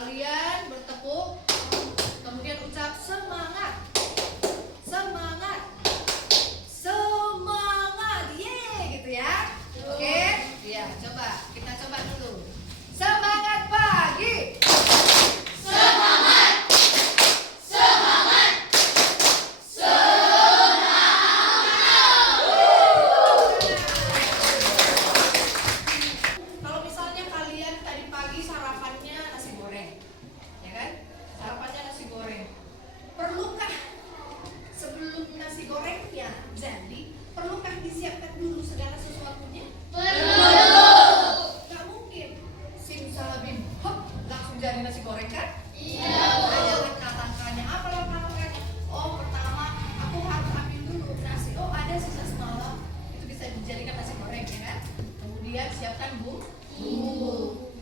Kalian bertepuk, kemudian ucap semangat. Semangat. Semangat. Yeay gitu ya. Oke? Ya, kita coba dulu. Semangat pagi. Semangat. Semangat. Kalau misalnya kalian tadi pagi sarapannya nasi goreng, ya kan? Sarapannya nasi goreng. Perlukah sebelum nasi gorengnya jadi, perlukah disiapkan dulu segala sesuatunya? Gak mungkin. Simsalabim, hop, langsung jadi nasi goreng kan? Iya. Ada langkah-langkahnya. Apa langkah-langkahnya? Oh, pertama aku harus ambil dulu nasi. Oh, ada sisa semalam. Itu bisa dijadikan nasi goreng, ya kan? Kemudian siapkan bumbu.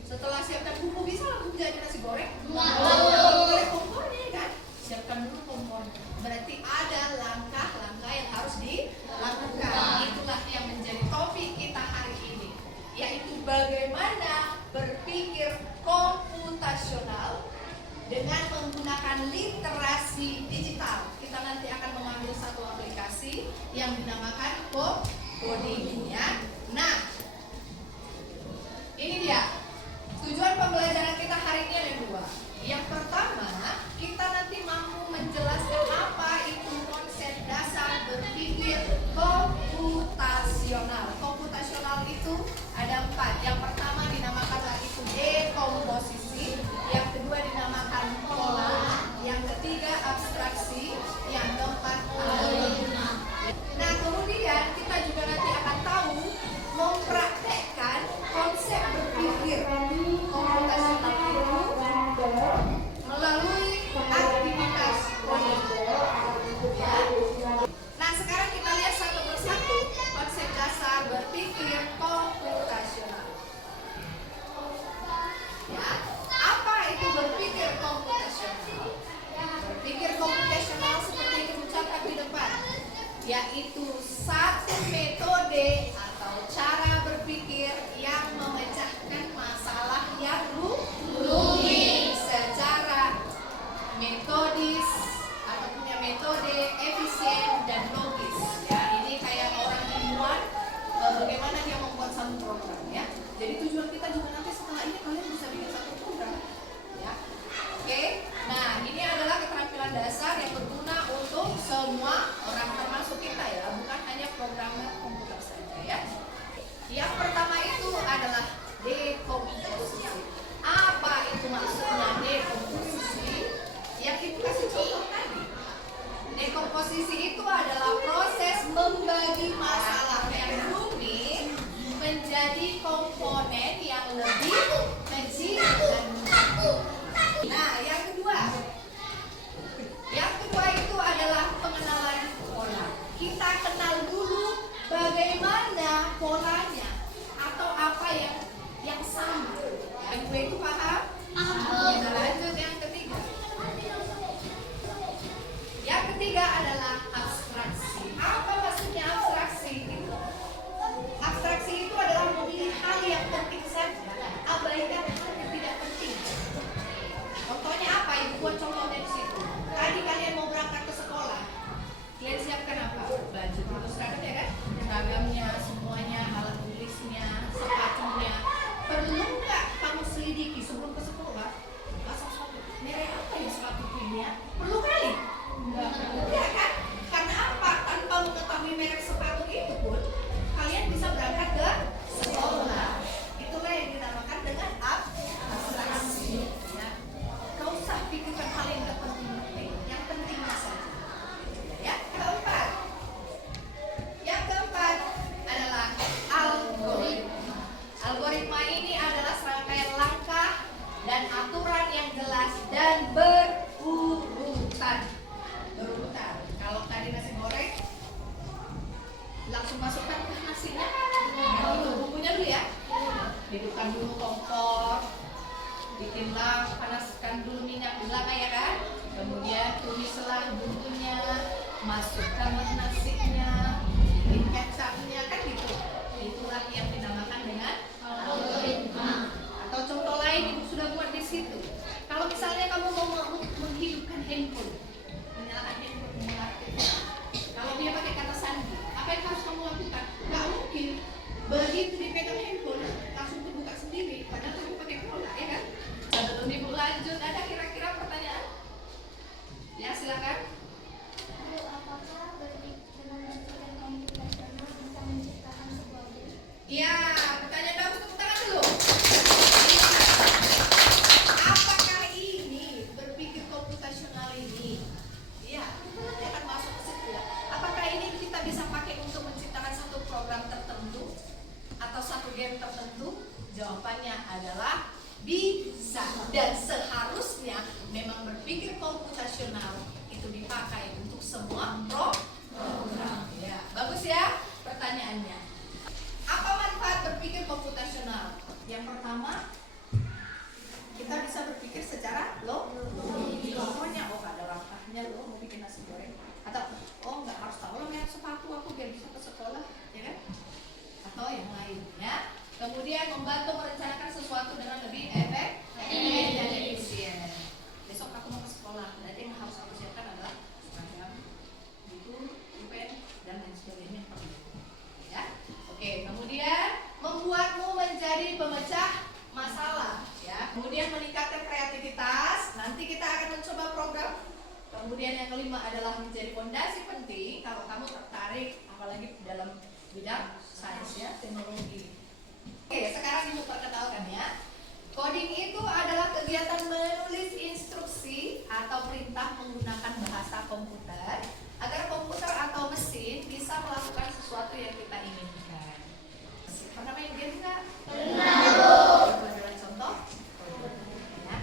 Setelah siapkan bumbu, bisa langsung jadi nasi goreng? Boleh kompornya, ya kan? Siapkan dulu kompornya. Berarti ada langkah-langkah yang harus dilakukan. Itulah yang menjadi topik kita hari ini, yaitu bagaimana berpikir komputasional dengan menggunakan literasi digital. Kita nanti akan mengambil satu aplikasi yang dinamakan coding, ya. Nah, ini dia tujuan pembelajaran kita hari ini ada dua. Yang pertama, kita nanti mampu menjelaskan apa itu konsep dasar berpikir komputasional. Komputasional itu ada 4. Yang pertama dinamakan itu dekomposisi, yang kedua dinamakan pola, yang ketiga abstraksi, yang keempat algoritma. Nah, kemudian kita juga nanti akan tahu mempraktekkan konsep berpikir komputasional itu melalui aktivitas coding. Ya. Nah, sekarang kita lihat satu persatu konsep dasar berpikir komputasional. Ya, apa itu berpikir komputasional? Berpikir komputasional seperti yang diucapkan di depan, yaitu satu metode atau cara berpikir yang memecahkan masalah yang rumit secara metodis atau punya metode efisien dan logis. Ya, ini kayak orang ilmuwan, bagaimana dia membuat satu program, ya. Jadi tujuan kita juga nanti setelah ini kalian bisa bikin satu program, ya. Oke. Nah, ini adalah keterampilan dasar yang berguna untuk semua orang, termasuk kita, ya, bukan hanya programmer komputer saja, ya. Yang pertama itu adalah dekomposisi. Apa itu maksudnya dekomposisi? Yang ibu kasih contoh tadi. Dekomposisi itu adalah proses membagi masalah yang rumit menjadi komponen yang lebih kecil dan mudah. Nah, yang kedua itu adalah pengenalan pola. Kita kenal dulu bagaimana polanya atau apa yang sama. Yang gue itu paham? Kita lanjut yang ketiga. Yang ketiga adalah abstraksi. Apa maksudnya abstraksi itu? Abstraksi itu adalah memilih hal yang penting saja, abaikan hal yang tidak penting. Contohnya apa? Ibu buat contohnya di situ. Tadi kalian mau berangkat ke sekolah, kalian siapkan apa? Baju, terus seragam, ya kan? Seragamnya, semuanya, alat tulisnya, sepatunya. Perlu nggak kamu selidiki sebelum ke sekolah? Merek apa ya sepatu ini? Perlu kali? Enggak kan? Karena apa? Tanpa mengetahui merek sepatu itu pun kalian bisa berangkat ke sekolah. Itulah yang dinamakan dengan abstraksi. Ya. Gak usah pikirkan hal yang gak penting-penting, yang pentingnya saja. Ya, yang keempat adalah algoritma. Algoritma ini adalah serangkaian langkah dan aturan yang jelas dan berurutan. Kalau tadi nasi goreng, langsung masukkan ke nasinya. Untuk bumbunya dulu, ya. Hidupkan dulu kompor, bikinlah, panaskan dulu minyak di belakang, ya kan. Kemudian tumislah bumbunya, masukkan nasinya, bikin kecapnya, kan gitu. Itulah yang dinamakan dengan algoritma. Atau contoh lain ibu sudah buat di situ. adalah bisa. Dan seharusnya memang berpikir komputasional itu dipakai untuk semua program. Ya, bagus ya pertanyaannya. Apa manfaat berpikir komputasional? Yang pertama, kita bisa berpikir secara logis. Contohnya, oh ada langkahnya loh mau bikin nasi goreng. Atau oh nggak harus tahu loh lihat sepatu aku biar bisa ke sekolah, ya kan? Atau yang lainnya. Kemudian membantu merencanakan sesuatu dengan lebih efektif dan efisien. Besok aku mau ke sekolah, jadi yang harus aku siapkan adalah seragam, buku, pulpen, dan lain sebagainya. Ya, oke. Kemudian membuatmu menjadi pemecah masalah. Ya. Kemudian meningkatkan kreativitas. Nanti kita akan mencoba program. Kemudian yang kelima adalah menjadi fondasi penting kalau kamu tertarik, apalagi dalam bidang sains ya, teknologi. Oke, sekarang Ibu perkenalkan ya. Coding itu adalah kegiatan menulis instruksi atau perintah menggunakan bahasa komputer agar komputer atau mesin bisa melakukan sesuatu yang kita inginkan. Pernah main game nggak? Pernah. Itu adalah contoh. Ya.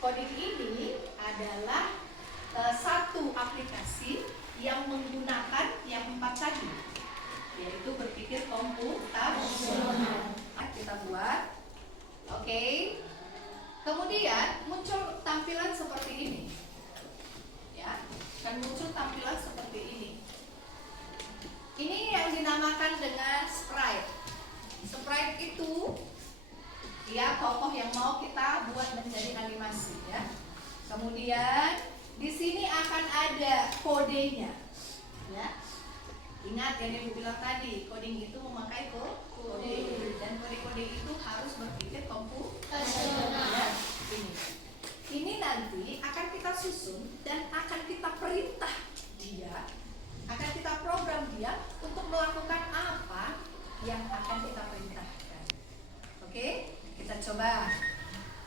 Coding ini adalah satu aplikasi yang menggunakan yang 4 tadi, yaitu berpikir komputasional. Kita buat, oke. Kemudian muncul tampilan seperti ini, ya, dan muncul tampilan seperti ini. Ini yang dinamakan dengan sprite. Sprite itu, ya, tokoh yang mau kita buat menjadi animasi, ya. Kemudian di sini akan ada kodenya, ya. Ingat yang Ibu bilang tadi, coding itu memakai kode, dan kode-kode itu harus berpikir komputasional. Ya, ini nanti akan kita susun dan akan kita perintah dia, akan kita program dia untuk melakukan apa yang akan kita perintahkan. Oke, kita coba.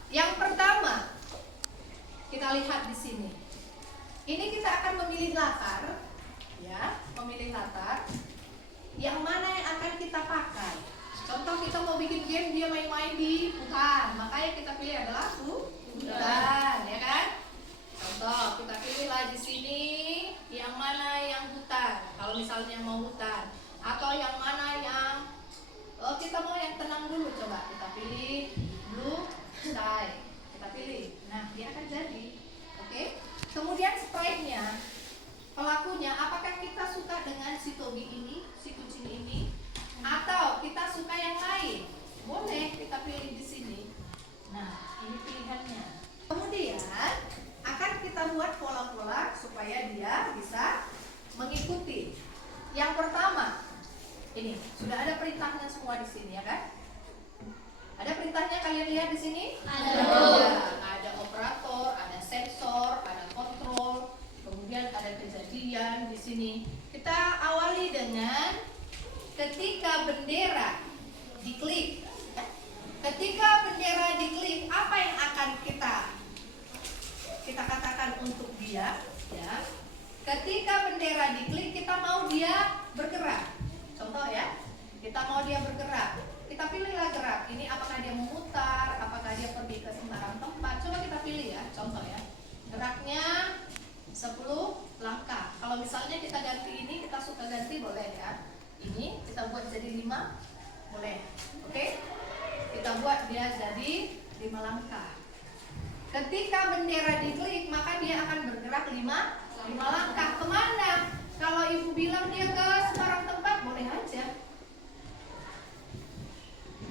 Yang pertama, kita lihat di sini. Ini kita akan memilih latar, ya, memilih latar yang mana yang akan kita pakai. Contoh kita mau bikin game dia main-main di hutan, makanya kita pilih adalah hutan, ya kan? Contoh kita pilihlah di sini yang mana yang hutan. Kalau misalnya mau hutan, atau yang mana yang kita mau yang tenang dulu, coba kita pilih blue sky. Kita pilih. Nah, dia akan jadi. Oke? Kemudian sprite-nya, pelakunya, apakah kita suka dengan si Tobi ini, si kucing ini, atau kita suka yang lain? Boleh kita pilih di sini. Nah, ini pilihannya. Kemudian akan kita buat pola-pola supaya dia bisa mengikuti. Yang pertama, ini sudah ada perintahnya semua di sini, ya kan? Ada perintahnya, kalian lihat di sini? Ada. Ada operator, ada sensor, ada kontrol, kemudian ada kejadian di sini. Kita awali dengan ketika bendera diklik. Ketika bendera diklik, apa yang akan kita katakan untuk dia? Ya. Ketika bendera diklik, kita mau dia bergerak. Contoh ya, kita mau dia bergerak. Kita pilihlah gerak. Ini apakah dia memutar, apakah dia pergi ke sembarang tempat. Coba kita pilih ya, contoh ya. Geraknya 10 langkah. Kalau misalnya kita ganti ini, kita suka ganti boleh ya. Ini kita buat jadi 5, boleh. Oke? Kita buat dia jadi 5 langkah. Ketika bendera diklik, maka dia akan bergerak 5 langkah. Kemana? Kalau Ibu bilang dia ke sembarang tempat, boleh aja.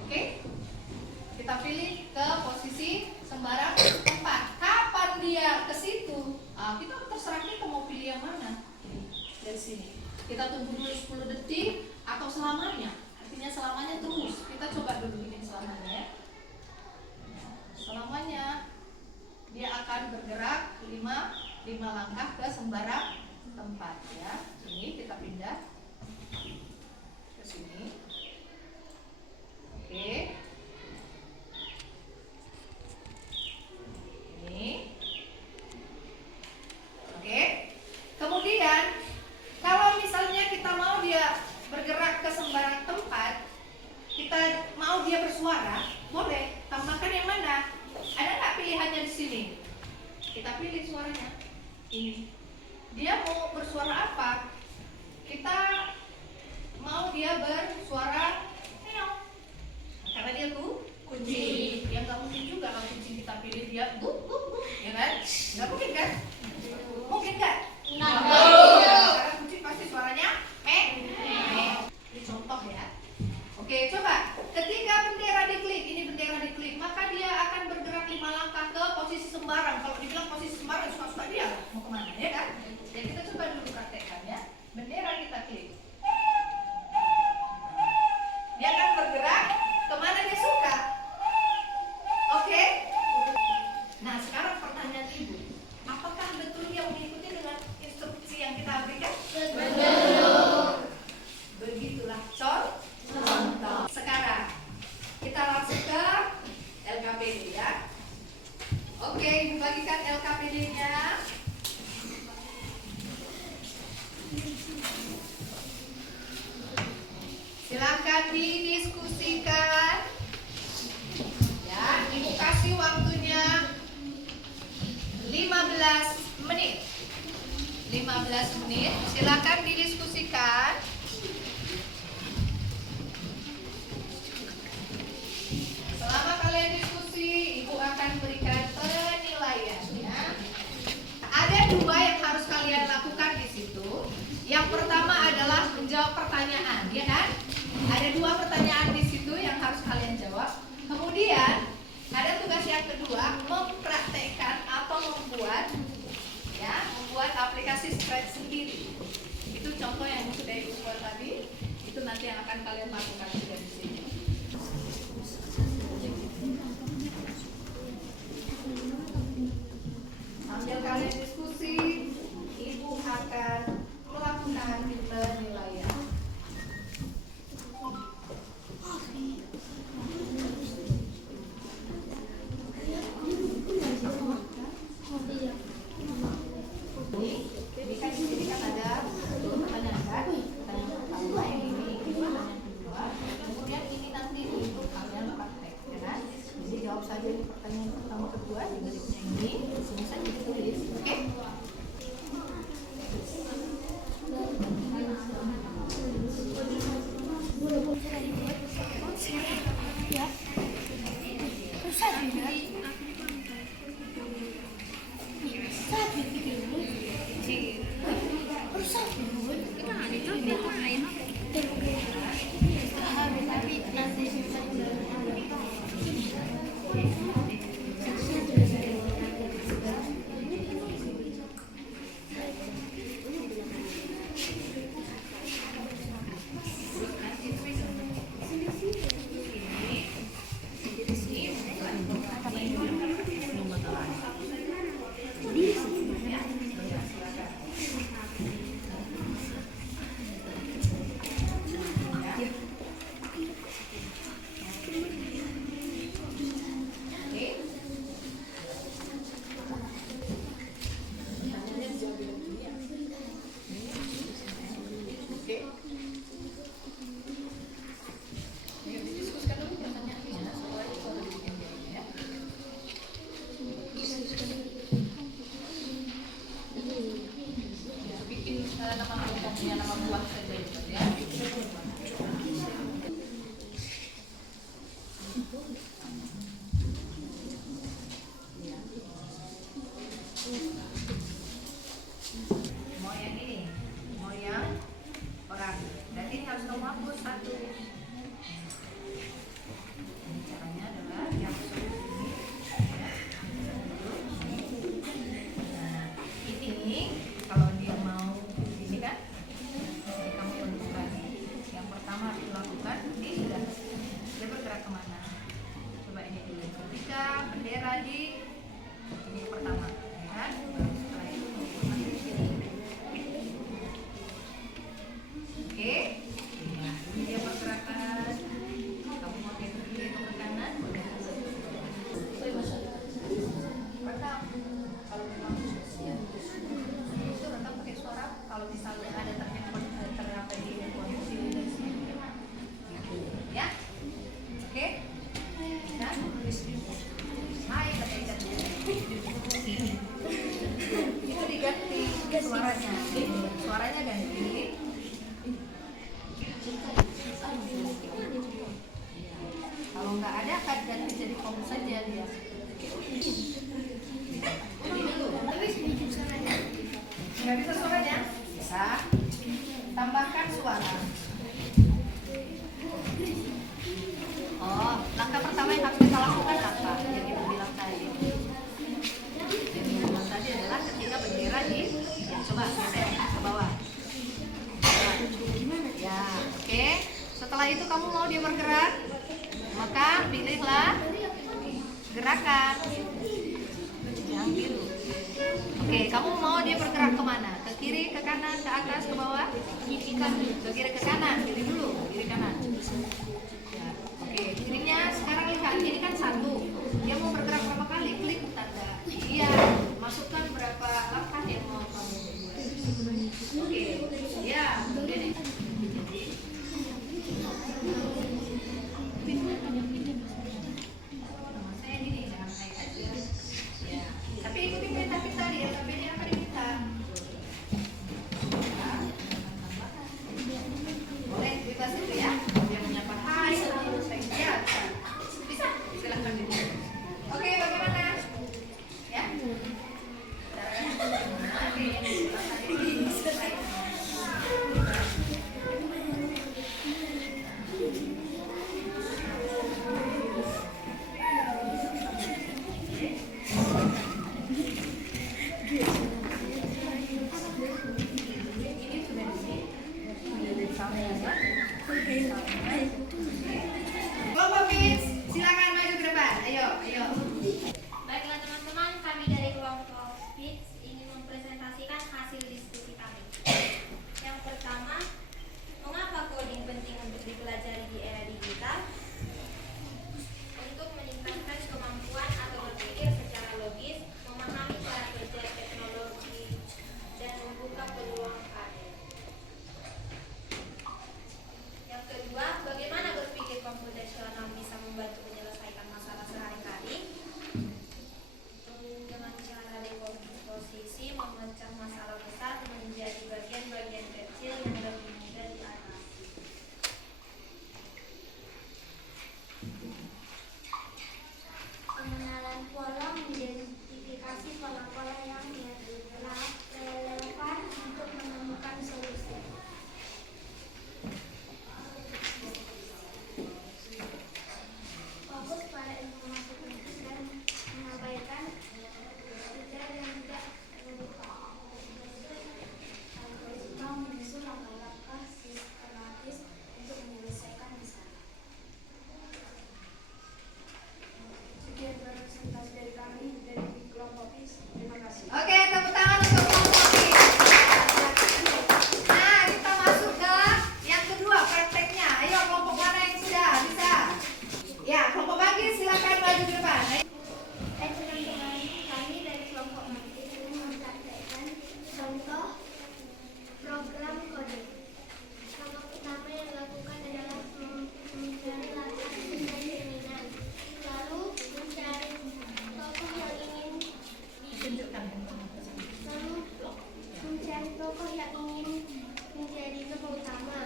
Oke? Kita pilih ke posisi sembarang tempat. Kapan dia ke situ? Kita terserah kita mau pilih yang mana. Dari sini. Kita tunggu dulu 10 detik atau selamanya. Artinya selamanya terus. Kita coba dulu bikin selamanya ya. Selamanya dia akan bergerak 5 langkah ke sembarang tempat ya. Ini kita pindah ke sini. Oke. Ini. Oke. Kemudian kalau misalnya kita mau dia bergerak ke sembarang tempat, kita mau dia bersuara Ini. Dia mau bersuara apa? Kita mau dia bersuara meow. Karena dia tuh kucing. Ya nggak mungkin juga kalau kucing kita pilih dia bu, ya kan? Nggak mungkin kan? Mungkin nggak? Karena kucing pasti suaranya me. Ini contoh ya. Oke, coba. Ketika bendera diklik, ini bendera diklik, maka dia akan bergerak 5 langkah ke posisi sembarang. Kalau dibilang posisi sembarang, suka-suka dia mau kemana, ya kan? Jadi kita coba dulu praktekkan ya. Bendera kita klik. Dia akan bergerak kemana dia suka. Oke? Nah, sekarang pertanyaan ibu. Apakah betul dia mengikuti dengan instruksi yang kita berikan? Betul. Begitulah contoh. Sekarang kita langsung ke LKPD ya. Oke, ibu bagikan LKPD-nya. Silakan didiskusikan. Ya, ibu kasih waktunya 15 menit. 15 menit. Silakan didiskusikan. Selama kalian diskusi, ibu akan berikan penilaian ya. Ada 2 yang harus kalian lakukan di situ. Yang pertama adalah menjawab pertanyaan, ya kan? Ada 2 pertanyaan di situ yang harus kalian jawab. Kemudian ada tugas yang kedua, mempraktekkan atau membuat aplikasi spread sendiri. Itu contoh yang sudah ibu buat tadi. Itu nanti yang akan kalian lakukan juga di sini. Sambil kalian diskusi, ibu akan melakukan penilaian. Jadi kan di sini kan ada pertanyaan kan? Pertanyaan pertama ini, pertanyaan kedua, kemudian ini nanti untuk kalian praktek, ya kan? Jadi jawab saja di pertanyaan pertama kedua, di berikutnya ini, selesai ditulis, oke? Nama buah saja ya. Mau yang ini, mau yang orang. Berarti ini harus kamu hapus 1. Caranya adalah dihapus ini. Nah, ini kalau dia mau ini kan, jadi kamu tentukan. Yang pertama dilakukan, ini sudah dia bergerak kemana? Coba ini dulu. Ketika bendera di ini pertama, ya kan? Setelah itu oke, nah, ini dia pergerakan. Kamu mau ke kiri atau ke kanan? Rekam. Kalau memang itu rekam pakai suara. Kalau misalnya ada terdapat di posisi dan sini, ya, oke, dan tulis. Hai, kata Ica. Itu di ganti suaranya. Suaranya ganti. Kalau nggak ada akan ganti jadi kamu saja dia. Nggak bisa suaranya? Bisa. Tambahkan suara. Oh, langkah pertama yang harus kita lakukan apa? Yang ibu bilang tadi. Yang ibu bilang tadi adalah ketika bendera coba geser ke bawah. Ya, oke. Setelah itu kamu mau dia bergerak, maka pilihlah gerakan yang biru. Oke, kamu mau dia bergerak kemana? Ke kiri, ke kanan, ke atas, ke bawah? Ke kiri, ke kanan. Kiri dulu, kiri kanan. Ya, oke, kirinya sekarang lihat, ini kan 1. Dia mau bergerak berapa kali? Klik tanda. Iya, masukkan berapa langkah yang mau kamu buat. Oke, ya, udah deh. Saya ini jangan naik aja. Ya, tapi ikuti perintah kita ya, sampai dia akan diminta. Boleh bebas itu ya. Dia menyapa hai, ya. Bisa, silakan dulu. Oke, bagaimana? Ya. Kelompok Pins, silakan maju ke depan. Ayo, ayo. Baiklah teman-teman, kami dari kelompok PITS ingin mempresentasikan hasil diskusi kami. Yang pertama, mengapa coding penting untuk dipelajari di era digital? Untuk meningkatkan kemampuan atau berpikir secara logis, memahami cara kerja teknologi, dan membuka peluang karir. Yang kedua, bagaimana berpikir komputasional bisa membantu menyelesaikan masalah sehari-hari? Dengan cara dekomposisi, memecah masalah besar menjadi bagian-bagian kecil yang lebih mudah diatasi. Pengenalan pola, mengidentifikasi pola-pola yang relevan untuk menemukan solusi. Fokus pada informasi penting dan mengabaikan detail yang tidak relevan. Algoritma menyusun langkah-langkah sistematis untuk menyelesaikan masalah. Sekian presentasi dari kami dari kelompok PIS. Terima kasih. Oke, tepuk tangan untuk kelompok Pins. Nah, kita masuk ke yang kedua, prakteknya. Ayo, kelompok mana yang sudah bisa? Ya, kelompok pagi silakan maju ke depan. Ayo. Teman-teman, kami dari kelompok Mantis ingin mempraktekkan contoh program coding. Langkah pertama yang dilakukan adalah mencari latar dan keinginan, lalu mencari tokoh yang ingin menjadi tokoh utama.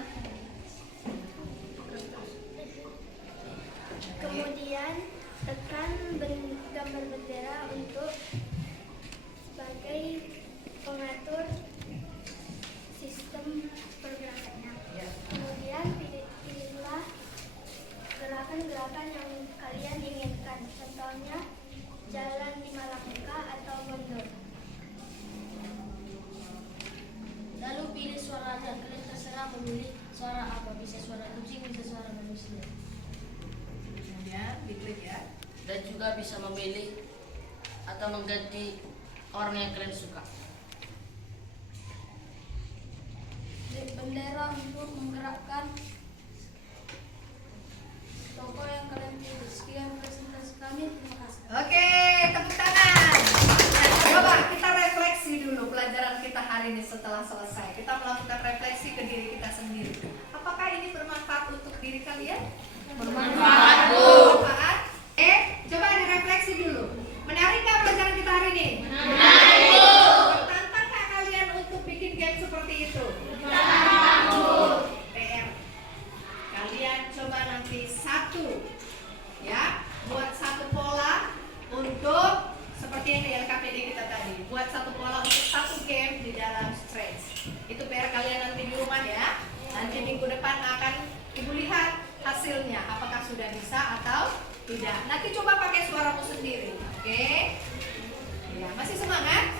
Kemudian tekan gambar bendera untuk sebagai pengatur sistem pergerakannya. Kemudian pilihlah gerakan-gerakan yang kalian inginkan. Contohnya jalan 5 langkah atau mundur. Lalu pilih suara dan kalian terserah memilih suara apa. Bisa suara kucing, bisa suara manusia. Kemudian diklik ya. Dan juga bisa memilih atau mengganti orang yang kalian suka. Klik bendera untuk menggerakkan tokoh yang kalian pilih. Sekian presentasi kami. Terima kasih. Oke, tepuk tangan. Nah, coba kita refleksi dulu pelajaran kita hari ini setelah selesai. Kita melakukan refleksi ke diri kita sendiri. Apakah ini bermanfaat untuk diri kalian? Bermanfaat, Bu. Bermanfaat? Coba direfleksi dulu. Menarik nggak pelajaran kita hari ini? Menarik, Bu. Bertantang Ya, nanti coba pakai suaramu sendiri. Oke? Ya, masih semangat?